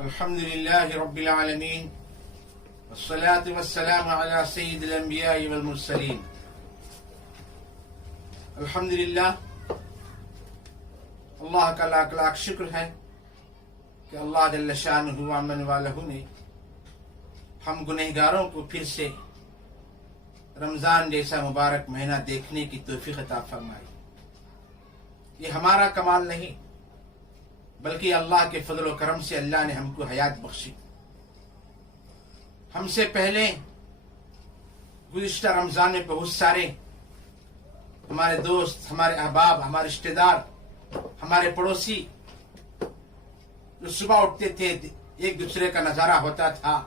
الحمد لله رب العالمين والصلاة والسلام على سيد الأنبياء والمرسلين. الحمد للہ، اللہ کا لاکھ لاکھ شکر ہے کہ اللہ جل شانہ و من والہ نے ہم گنہگاروں کو پھر سے رمضان جیسا مبارک مہینہ دیکھنے کی توفیق عطا فرمائی. یہ ہمارا کمال نہیں بلکہ اللہ کے فضل و کرم سے اللہ نے ہم کو حیات بخشی. ہم سے پہلے گزشتہ رمضان میں بہت سارے ہمارے دوست، ہمارے احباب، ہمارے رشتہ دار، ہمارے پڑوسی جو صبح اٹھتے تھے ایک دوسرے کا نظارہ ہوتا تھا،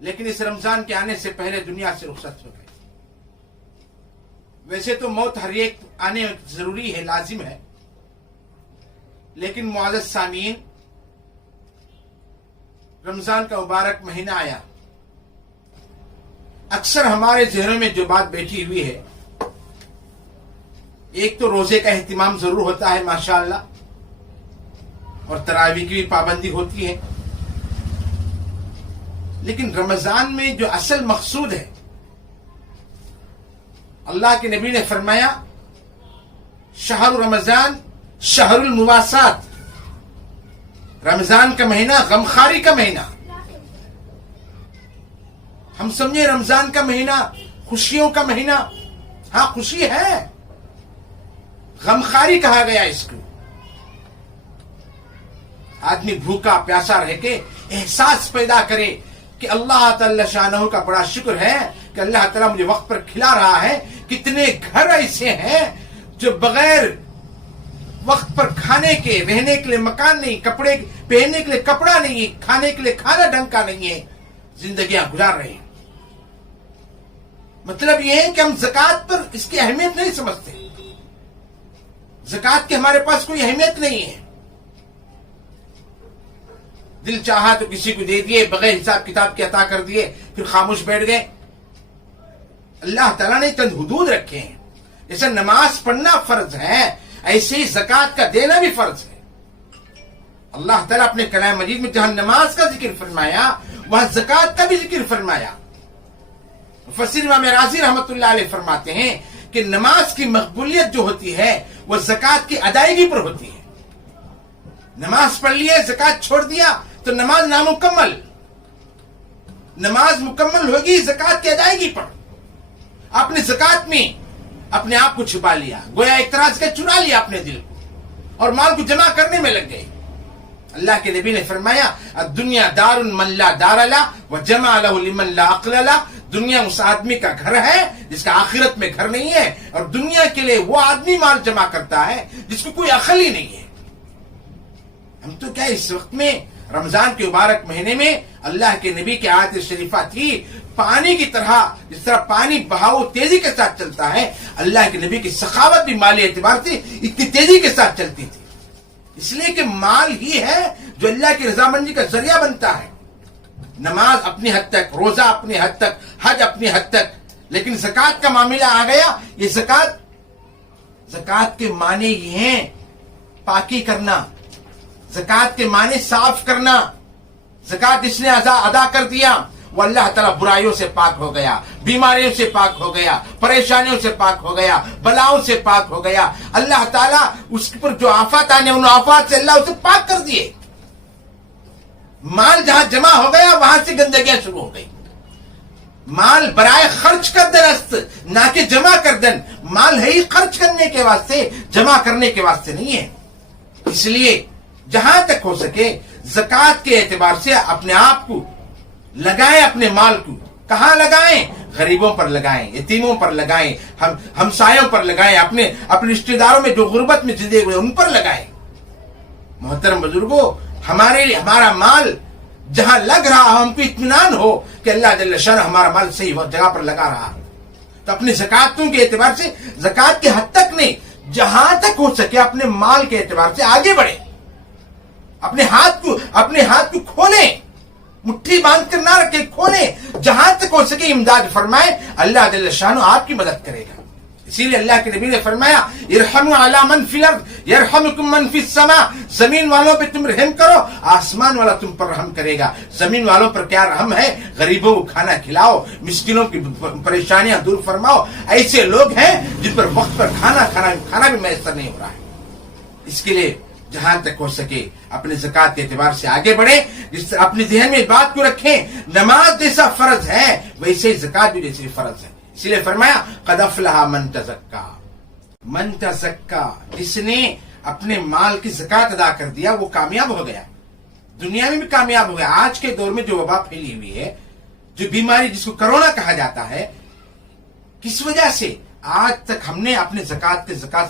لیکن اس رمضان کے آنے سے پہلے دنیا سے رخصت ہو گئے. ویسے تو موت ہر ایک آنے ضروری ہے، لازم ہے، لیکن معزز سامعین، رمضان کا مبارک مہینہ آیا. اکثر ہمارے ذہنوں میں جو بات بیٹھی ہوئی ہے، ایک تو روزے کا اہتمام ضرور ہوتا ہے ماشاءاللہ، اور تراویح کی بھی پابندی ہوتی ہے، لیکن رمضان میں جو اصل مقصود ہے، اللہ کے نبی نے فرمایا شہر رمضان شہر المواسات، رمضان کا مہینہ غمخاری کا مہینہ. ہم سمجھے رمضان کا مہینہ خوشیوں کا مہینہ، ہاں خوشی ہے، غمخاری کہا گیا اس کو. آدمی بھوکا پیاسا رہ کے احساس پیدا کرے کہ اللہ تعالی شانہ کا بڑا شکر ہے کہ اللہ تعالیٰ مجھے وقت پر کھلا رہا ہے. کتنے گھر ایسے ہیں جو بغیر وقت پر کھانے کے، رہنے کے لیے مکان نہیں، کپڑے پہننے کے لیے کپڑا نہیں، کھانے کے لیے کھانا ڈھنگ کا نہیں ہے، زندگیاں گزار رہے ہیں. مطلب یہ ہے کہ ہم زکوٰۃ پر اس کی اہمیت نہیں سمجھتے، زکوٰۃ کی ہمارے پاس کوئی اہمیت نہیں ہے. دل چاہا تو کسی کو دے دیے، بغیر حساب کتاب کے عطا کر دیے، پھر خاموش بیٹھ گئے. اللہ تعالیٰ نے چند حدود رکھے ہیں. جیسے نماز پڑھنا فرض ہے، ایسے ہی زکوٰۃ کا دینا بھی فرض ہے. اللہ تعالیٰ اپنے کلام مجید میں جہاں نماز کا ذکر فرمایا وہاں زکوٰۃ کا بھی ذکر فرمایا. مفسر امام رازی رحمۃ اللہ علیہ فرماتے ہیں کہ نماز کی مقبولیت جو ہوتی ہے وہ زکوٰۃ کی ادائیگی پر ہوتی ہے. نماز پڑھ لیے، زکوٰۃ چھوڑ دیا تو نماز نامکمل. نماز مکمل ہوگی زکوٰۃ کی ادائیگی پر. آپ نے زکوٰۃ میں اپنے آپ کو چھپا لیا، گویا ایک طرح سے چرا لیا اپنے دل کو، اور مال کو جمع کرنے میں لگ گئے. اللہ کے نبی نے فرمایا الدنیا دار من لا دار له وجمع له لمن لا عقل له. دنیا اس آدمی کا گھر ہے جس کا آخرت میں گھر نہیں ہے، اور دنیا کے لیے وہ آدمی مال جمع کرتا ہے جس کو کوئی عقل ہی نہیں ہے. ہم تو کیا اس وقت میں رمضان کے مبارک مہینے میں اللہ کے نبی کی آیت شریفہ تھی، پانی کی طرح، جس طرح پانی بہاؤ تیزی کے ساتھ چلتا ہے، اللہ کے نبی کی سخاوت بھی مالی اعتبار سے اتنی تیزی کے ساتھ چلتی تھی. اس لیے کہ مال ہی ہے جو اللہ کی رضامندی کا ذریعہ بنتا ہے. نماز اپنی حد تک، روزہ اپنی حد تک، حج اپنی حد تک، لیکن زکوٰۃ کا معاملہ آ گیا. یہ زکوٰۃ کے معنی یہ ہیں پاکی کرنا، زکوٰۃ کے معنی صاف کرنا. زکوٰۃ جس نے ادا کر دیا وہ اللہ تعالیٰ برائیوں سے پاک ہو گیا، بیماریوں سے پاک ہو گیا، پریشانیوں سے پاک ہو گیا، بلاؤں سے پاک ہو گیا. اللہ تعالیٰ اس پر جو آفات آنے ان آفات سے اللہ اسے پاک کر دیے. مال جہاں جمع ہو گیا وہاں سے گندگیاں شروع ہو گئی. مال برائے خرچ کر دن است نہ کہ جمع کر دن. مال ہے ہی خرچ کرنے کے واسطے، جمع کرنے کے واسطے نہیں ہے. اس لیے جہاں تک ہو سکے زکوٰۃ کے اعتبار سے اپنے آپ کو لگائیں، اپنے مال کو. کہاں لگائیں؟ غریبوں پر لگائیں، یتیموں پر لگائیں، ہمسایوں پر لگائیں، اپنے رشتہ داروں میں جو غربت میں زندے ہوئے ان پر لگائیں. محترم بزرگوں، ہمارا مال جہاں لگ رہا ہم کو اطمینان ہو کہ اللہ جل شانہ ہمارا مال صحیح جگہ پر لگا رہا، تو اپنے زکوٰۃوں کے اعتبار سے زکوٰۃ کے حد تک نہیں، جہاں تک ہو سکے اپنے مال کے اعتبار سے آگے بڑھیں. اپنے ہاتھ کو کھولیں، مٹھی باندھ کر نہ رکھیں، کھولیں. جہاں تک ہو سکے امداد فرمائیں، اللہ جل شانہ آپ کی مدد کرے گا. اسی لیے اللہ کے نبی نے فرمایا ارحموا علی من فی الارض یرحمکم من فی السماء، زمین والوں پہ تم رحم کرو، آسمان والا تم پر رحم کرے گا۔ زمین والوں پر کیا رحم ہے؟ غریبوں کو کھانا کھلاؤ، مسکینوں کی پریشانیاں دور فرماؤ۔ ایسے لوگ ہیں جن پر وقت پر کھانا بھی میسر نہیں ہو رہا ہے۔ اس کے لیے جہاں تک ہو سکے اپنے زکوٰۃ کے اعتبار سے آگے بڑھیں، جس اپنے ذہن میں بات کو رکھیں، نماز جیسا فرض ہے ویسے ہی زکوٰۃ بھی جیسے فرض ہے۔ اس لیے فرمایا قد افلح من تزکا، من تزکا، جس نے اپنے مال کی زکوٰۃ ادا کر دیا وہ کامیاب ہو گیا، دنیا میں بھی کامیاب ہو گیا۔ آج کے دور میں جو وبا پھیلی ہوئی ہے، جو بیماری جس کو کرونا کہا جاتا ہے، کس وجہ سے؟ آج تک ہم نے اپنے زکوٰۃ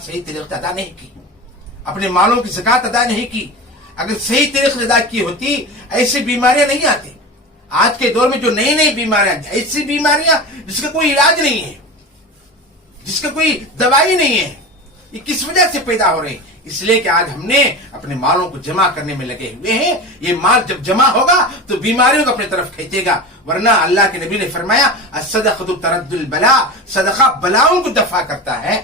صحیح طریقے سے ادا نہیں کی، اپنے مالوں کی زکوٰۃ ادا نہیں کی۔ اگر صحیح طریقے سے ادا کی ہوتی ایسی بیماریاں نہیں آتی۔ آج کے دور میں جو نئی بیماریاں، ایسی بیماریاں جس کا کوئی علاج نہیں ہے، جس کا کوئی دوائی نہیں ہے، یہ کس وجہ سے پیدا ہو رہی؟ اس لیے کہ آج ہم نے اپنے مالوں کو جمع کرنے میں لگے ہوئے ہیں۔ یہ مال جب جمع ہوگا تو بیماریوں کو اپنے طرف کھینچے گا، ورنہ اللہ کے نبی نے فرمایا الصدقۃ ترد البلاء، صدقہ بلاؤں کو دفع کرتا ہے،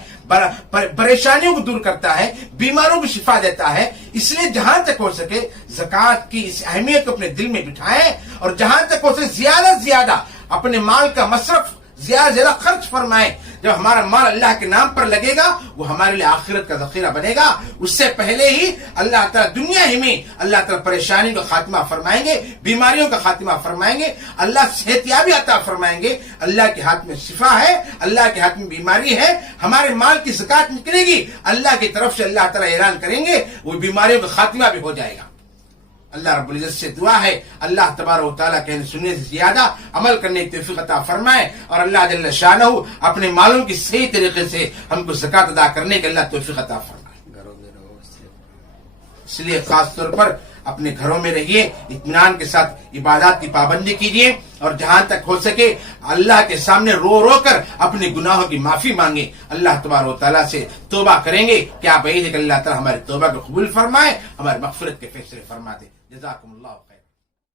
پریشانیوں کو دور کرتا ہے، بیماروں کو شفا دیتا ہے۔ اس لیے جہاں تک ہو سکے زکوٰۃ کی اس اہمیت کو اپنے دل میں بٹھائیں، اور جہاں تک ہو سکے زیادہ سے زیادہ اپنے مال کا مصرف، زیادہ سے زیادہ خرچ فرمائیں۔ جب ہمارا مال اللہ کے نام پر لگے گا وہ ہمارے لیے آخرت کا ذخیرہ بنے گا۔ اس سے پہلے ہی اللہ تعالیٰ دنیا ہی میں اللہ تعالیٰ پریشانی کا خاتمہ فرمائیں گے، بیماریوں کا خاتمہ فرمائیں گے، اللہ صحت یابی عطا فرمائیں گے۔ اللہ کے ہاتھ میں شفا ہے، اللہ کے ہاتھ میں بیماری ہے۔ ہمارے مال کی زکوٰۃ نکلے گی، اللہ کی طرف سے اللہ تعالیٰ اعلان کریں گے، وہ بیماریوں کا خاتمہ بھی ہو جائے گا۔ اللہ رب العزت سے دعا ہے اللہ تبارک و تعالیٰ کہنے سننے سے زیادہ عمل کرنے کی توفیق عطا فرمائے، اور اللہ جل شانہ اپنے مالوں کی صحیح طریقے سے ہم کو زکوٰۃ ادا کرنے کے اللہ توفیق عطا فرمائے۔ اس لیے خاص طور پر اپنے گھروں میں رہیے، اطمینان کے ساتھ عبادات کی پابندی کیجیے، اور جہاں تک ہو سکے اللہ کے سامنے رو رو کر اپنے گناہوں کی معافی مانگے، اللہ تبارک و تعالیٰ سے توبہ کریں گے کہ آپ کہ اللہ تعالیٰ ہماری توبہ کو قبول فرمائے، ہماری مغفرت کے فیصلے فرما دے۔ جزاکم اللہ خیر۔